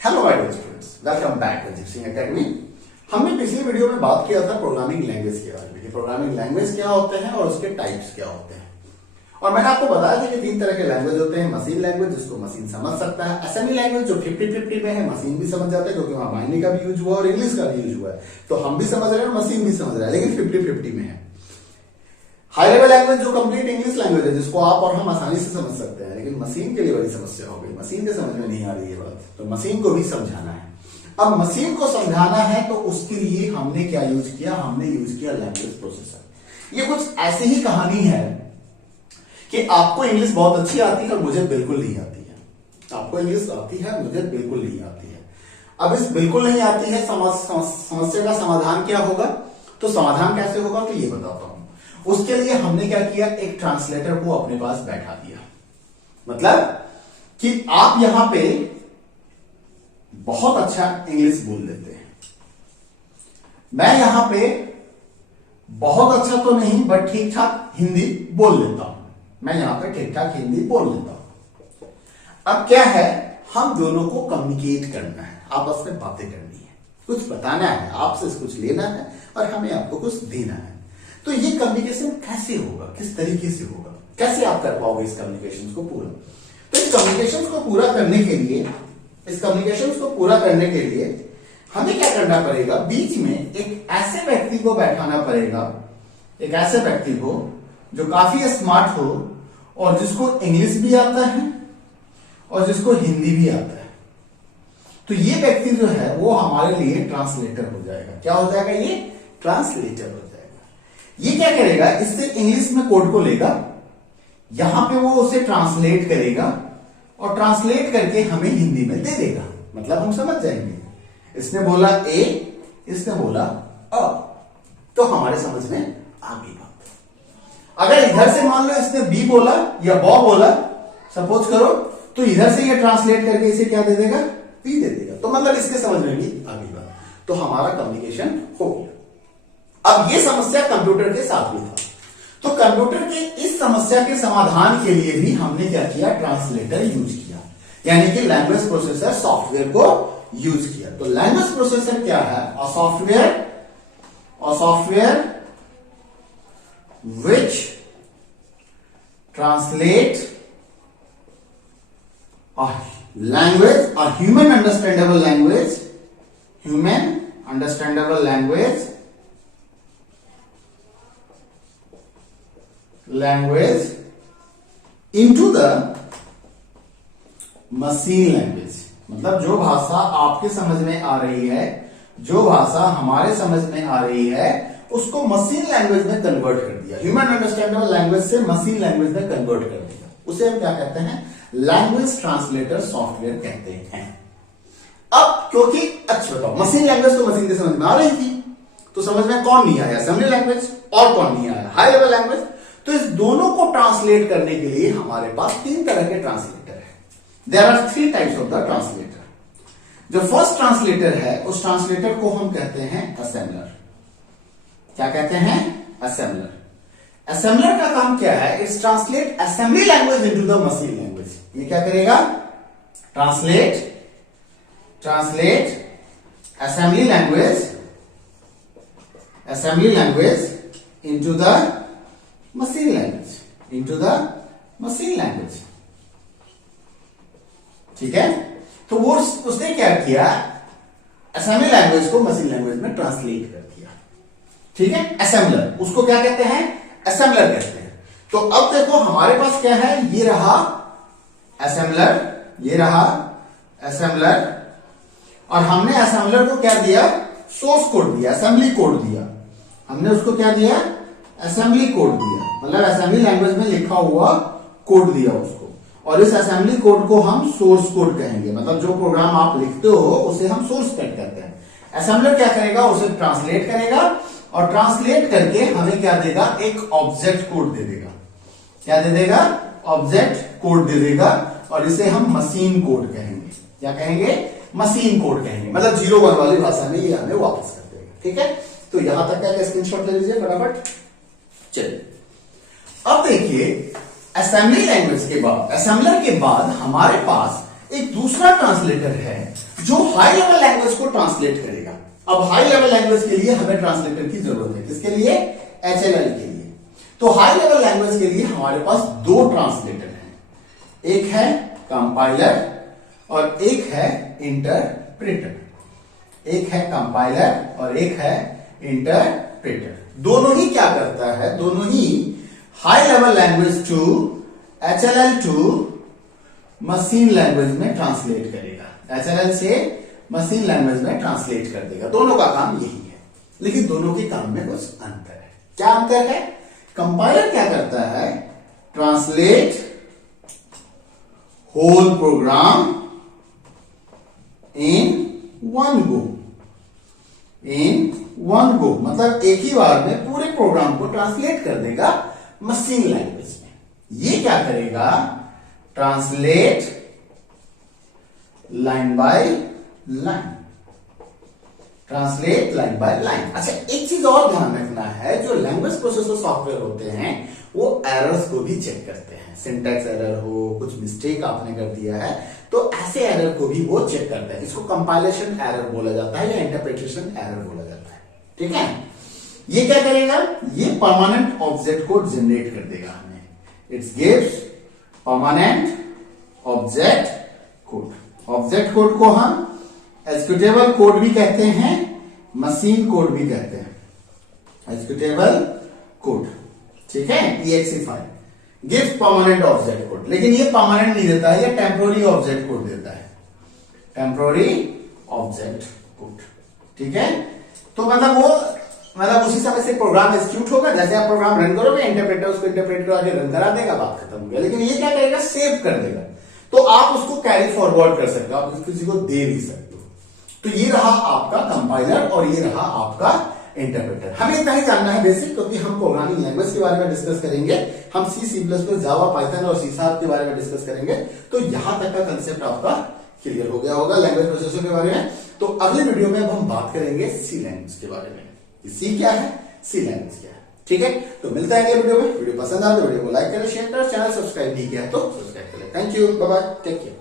Hello my dear students, welcome back to जिप्सिंग academy. हमने पिछले वीडियो में बात किया था प्रोग्रामिंग लैंग्वेज के बारे में कि प्रोग्रामिंग लैंग्वेज क्या होते हैं और उसके टाइप्स क्या होते हैं। और मैंने आपको बताया था कि 3 तरह के लैंग्वेज होते हैं। मशीन लैंग्वेज जिसको मशीन समझ सकता है, असेंबली लैंग्वेज जो 50-50 में है, मशीन भी समझ जाता है क्योंकि वहां बाइनरी का भी यूज हुआ और इंग्लिश का भी यूज हुआ है, तो हम भी समझ रहे हैं मशीन भी समझ रहा है, लेकिन 50-50 में है। हाई लेवल लैंग्वेज जो कंप्लीट इंग्लिश लैंग्वेज है जिसको आप और हम आसानी से समझ सकते हैं, लेकिन मशीन के लिए बड़ी समस्या हो गई। मशीन के समझ में नहीं आ रही है बात, तो मशीन को भी समझाना है। अब मशीन को समझाना है तो उसके लिए हमने क्या यूज किया? हमने यूज किया लैंग्वेज प्रोसेसर। ये कुछ ऐसी ही कहानी है कि आपको इंग्लिश बहुत अच्छी आती है और मुझे बिल्कुल नहीं आती है। आपको इंग्लिश आती है, मुझे बिल्कुल नहीं आती है। अब इस बिल्कुल नहीं आती है समस्या का समाधान क्या होगा? तो समाधान कैसे होगा तो ये बताता हूं। उसके लिए हमने क्या किया, एक ट्रांसलेटर को अपने पास बैठा दिया। मतलब कि आप यहां पे बहुत अच्छा इंग्लिश बोल लेते हैं, मैं यहां पे बहुत अच्छा तो नहीं बट ठीक ठाक हिंदी बोल लेता हूं। मैं यहां पे ठीक ठाक हिंदी बोल लेता हूं। अब क्या है, हम दोनों को कम्युनिकेट करना है, आपस में बातें करनी है, कुछ बताना है, आपसे कुछ लेना है और हमें आपको कुछ देना है। तो ये कम्युनिकेशन कैसे होगा, किस तरीके से होगा, कैसे आप कर पाओगे इस कम्युनिकेशन को पूरा? तो इस कम्युनिकेशन को पूरा करने के लिए हमें क्या करना पड़ेगा? बीच में एक ऐसे व्यक्ति को बैठाना पड़ेगा, एक ऐसे व्यक्ति को जो काफी स्मार्ट हो और जिसको इंग्लिश भी आता है और जिसको हिंदी भी आता है। तो ये व्यक्ति जो है वो हमारे लिए ट्रांसलेटर हो जाएगा। क्या हो जाएगा? ये ट्रांसलेटर हो जाएगा। ये क्या करेगा, इससे इंग्लिश में कोड को लेगा, यहां पे वो उसे ट्रांसलेट करेगा और ट्रांसलेट करके हमें हिंदी में दे देगा। मतलब हम समझ जाएंगे, इसने बोला ए, इसने बोला अ, तो हमारे समझ में आ गई बात। अगर इधर से मान लो इसने बी बोला या बॉ बोला, सपोज करो, तो इधर से ये ट्रांसलेट करके इसे क्या दे देगा? बी दे देगा। तो मतलब इसके समझ में भी आ गई बात, तो हमारा कम्युनिकेशन हो गया। अब ये समस्या कंप्यूटर के साथ भी था, तो कंप्यूटर की इस समस्या के समाधान के लिए भी हमने क्या किया? ट्रांसलेटर यूज किया, यानी कि लैंग्वेज प्रोसेसर सॉफ्टवेयर को यूज किया। तो लैंग्वेज प्रोसेसर क्या है? A software which translate a language, a human understandable language into the machine language. मतलब जो भाषा आपके समझ में आ रही है, जो भाषा हमारे समझ में आ रही है, उसको मशीन लैंग्वेज में कन्वर्ट कर दिया। ह्यूमन अंडरस्टैंडेबल लैंग्वेज से मशीन लैंग्वेज में कन्वर्ट कर दिया। उसे हम क्या कहते हैं? लैंग्वेज ट्रांसलेटर सॉफ्टवेयर कहते हैं। अब क्योंकि अच्छा बताओ, मशीन लैंग्वेज तो मशीन के समझ में आ रही थी, तो समझ में कौन नहीं आया? Assembly language. और कौन नहीं आया? High level language. तो इस दोनों को ट्रांसलेट करने के लिए हमारे पास 3 तरह के ट्रांसलेटर है। There are 3 types of the translator. जो फर्स्ट ट्रांसलेटर है, उस ट्रांसलेटर को हम कहते हैं असेंबलर। क्या कहते हैं? असेंबलर। असेंबलर का काम क्या है? It's translate assembly language into the machine language. ये क्या करेगा? Translate assembly language into the machine language. ठीक है? तो वो उसने क्या किया? असेंबली लैंग्वेज को मशीन लैंग्वेज में ट्रांसलेट कर दिया। ठीक है? असेंबलर, उसको क्या कहते हैं? असेंबलर कहते हैं। तो अब देखो हमारे पास क्या है, ये रहा असेंबलर, और हमने असेंबलर को क्या दिया? सोर्स कोड दिया, असेंबली कोड दिया। हमने उसको क्या दिया? असेंबली कोड दिया। मतलब असेंबली लैंग्वेज में लिखा हुआ कोड दिया उसको, और इस असेंबली कोड को हम सोर्स कोड कहेंगे। मतलब जो प्रोग्राम आप लिखते हो उसे हम सोर्स कोड कहते हैं। असेंबलर क्या करेगा? उसे ट्रांसलेट करेगा और ट्रांसलेट करके हमें क्या देगा? एक ऑब्जेक्ट कोड दे देगा। क्या दे देगा? ऑब्जेक्ट कोड दे देगा, और इसे हम मशीन कोड कहेंगे। क्या कहेंगे? मशीन कोड कहेंगे। मतलब 0-1 वाली भाषा में ये हमें वापस कर देगा। ठीक है? तो यहां तक का स्क्रीनशॉट ले लीजिए फटाफट। चलिए अब देखिए, असेंबली लैंग्वेज के बाद, असेंबलर के बाद हमारे पास एक दूसरा ट्रांसलेटर है जो हाई लेवल लैंग्वेज को ट्रांसलेट करेगा। अब हाई लेवल लैंग्वेज के लिए हमें ट्रांसलेटर की जरूरत है, किसके लिए? HLL के लिए। तो हाई लेवल लैंग्वेज के लिए हमारे पास दो ट्रांसलेटर हैं, एक है कंपाइलर और एक है इंटरप्रेटर। एक है कंपाइलर और एक है इंटरप्रेटर। दोनों ही क्या करता है? दोनों ही high level language to HLL to machine language में ट्रांसलेट करेगा। HLL से मशीन लैंग्वेज में ट्रांसलेट कर देगा। दोनों का काम यही है, लेकिन दोनों के काम में कुछ अंतर है। क्या अंतर है? कंपाइलर क्या करता है? Translate whole program in one go. In one go मतलब एक ही बार में पूरे प्रोग्राम को ट्रांसलेट कर देगा मशीन लैंग्वेज में। ये क्या करेगा? Translate line by line. Translate line by line. अच्छा, एक चीज और ध्यान रखना है, जो लैंग्वेज प्रोसेसर सॉफ्टवेयर होते हैं वो एरर्स को भी चेक करते हैं। सिंटैक्स एरर हो, कुछ मिस्टेक आपने कर दिया है, तो ऐसे एरर को भी वो चेक करता है। इसको कंपाइलेशन एरर बोला जाता है या इंटरप्रिटेशन एरर बोला जाता है। ठीक है, ये क्या करेगा? ये परमानेंट ऑब्जेक्ट कोड जनरेट कर देगा हमें। It's gives permanent object code. Object code को हम एग्जीक्यूटेबल कोड भी कहते हैं, मशीन कोड भी कहते हैं। एग्जीक्यूटेबल कोड, ठीक है, exe file gives permanent object code. लेकिन ये परमानेंट नहीं देता है, ये टेम्पोररी ऑब्जेक्ट कोड देता है। टेम्पोररी ऑब्जेक्ट कोड, ठीक है। तो मतलब उसी समय से प्रोग्राम एग्जीक्यूट होगा। जैसे आप प्रोग्राम रन करोगे, इंटरप्रेटर उसको इंटरप्रेट करा के रन करा देगा, बात खत्म हो गया। लेकिन ये क्या करेगा? सेव कर देगा। तो आप उसको कैरी फॉरवर्ड कर सकते हो, आप किसी को दे भी सकते हो। तो ये रहा आपका कंपाइलर और ये रहा आपका इंटरप्रेटर। हमें इतना ही जानना है बेसिक, क्योंकि हम प्रोग्रामिंग लैंग्वेज के बारे में डिस्कस करेंगे। हम C++, जावा, पाइथन और C# के बारे में डिस्कस करेंगे। तो यहां तक का कंसेप्ट आपका क्लियर हो गया होगा लैंग्वेज प्रोसेसर के बारे में। तो अगले वीडियो में अब हम बात करेंगे C लैंग्वेज के बारे में। C क्या है, C लैंग्वेज क्या है, ठीक है। तो मिलता है अगले वीडियो में। वीडियो पसंद आए तो वीडियो को लाइक करें, शेयर करें, चैनल सब्सक्राइब नहीं किया तो सब्सक्राइब करें। Thank you, bye bye, take care.